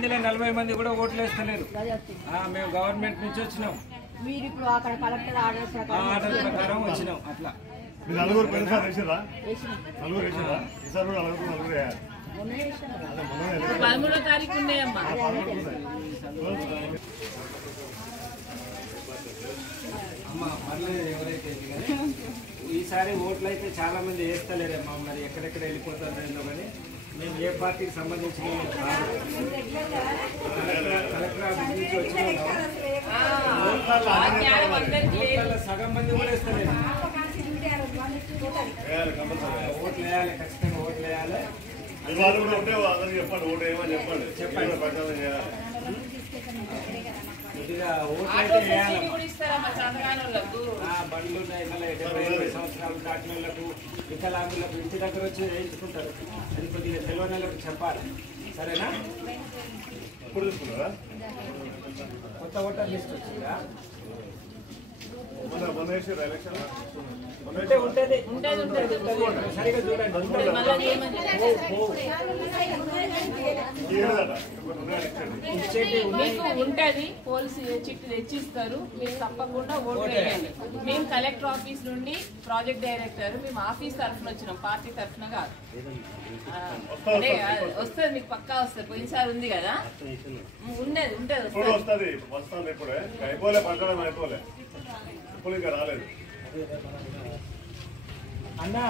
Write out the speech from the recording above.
మందిలో 40 మంది కూడా ఓట్లు వేస్తలేరు. మేము గవర్నమెంట్ నుంచి వచ్చినాం, మీరు ఇప్పుడు అక్కడ కలెక్టర్ ఆర్డర్ ప్రకారం వచ్చినాం. అట్లా నలుగురు వేసారా? నలుగురు వేసారా? ఈసారి కూడా నలుగురు 13వ తారీఖు ఉన్నాయమ్మా. పర్లేదు ఎవరైతే ఈసారి ఓట్లు అయితే చాలా మంది వేస్తలేరమ్మా. మరి ఎక్కడెక్కడ వెళ్ళిపోతారో కానీ మేము ఏ పార్టీకి సంబంధించిన కలెక్టర్ ఆఫీస్ నుంచి వచ్చినాం. సగం మంది కూడా వేస్తలేరు. ఓట్లు వేయాలి, ఖచ్చితంగా ఓట్లు వేయాలి. చెప్పండి కొద్దిగా ఓట్లు అయితే వేయాలి. బండ్లు ఉన్నాయి, 70 సంవత్సరాలు దాటిన వాళ్ళకు, వికలాంగులకు ఇంటి దగ్గర వచ్చి వేయించుకుంటారు. అది కొద్దిగా తెలియని వాళ్ళకు చెప్పాలి. సరేనా? కొత్త ఓటర్ లిస్ట్ వచ్చిందా? సరిగా చూడండి. మీకు ఉంటది, పోలీసు చిట్టు తెచ్చిస్తారు, మీరు తప్పకుండా ఓటు వేయండి. మేము కలెక్టర్ ఆఫీస్ నుండి ప్రాజెక్ట్ డైరెక్టర్, మేము ఆఫీస్ తరఫున వచ్చినాం, పార్టీ తరఫున కాదు. అదే వస్తుంది, మీకు పక్కా వస్తుంది. పోయినసారి ఉంది కదా, ఉండేది ఉంటుంది, రాలేదు అన్నా.